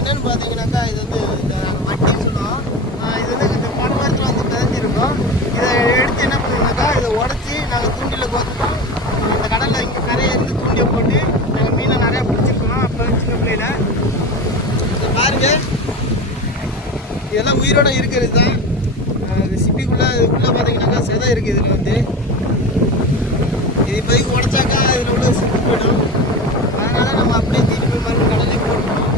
என்னென்னு பார்த்தீங்கன்னாக்கா இது வந்து இந்த வட்டின்னு சொல்லுவோம். இது வந்து இந்த படமரத்தில் வந்து மிதந்திருக்கும். இதை எடுத்து என்ன பண்ணுவோம்னாக்கா இதை உடச்சி நாங்கள் தூண்டில் கோத்துட்டோம். அந்த கடலில் இங்கே கரையை இருந்து தூண்டியை போட்டு நாங்கள் மீனை நிறையா பிடிச்சிருக்கோம். அப்போ சின்ன பிள்ளையில இதை பாருங்க, இதெல்லாம் உயிரோட இருக்கிறது தான். சிப்பிக்குள்ளே இதுக்குள்ளே பார்த்தீங்கன்னாக்கா செதை இருக்குது. இதில் வந்து இது இப்போதைக்கு உடச்சாக்கா இதில் உள்ள சிப்பி போயிடும். அதனால் நம்ம அப்படியே திருப்பி மறுபடியும் கடலே போட்டுருவோம்.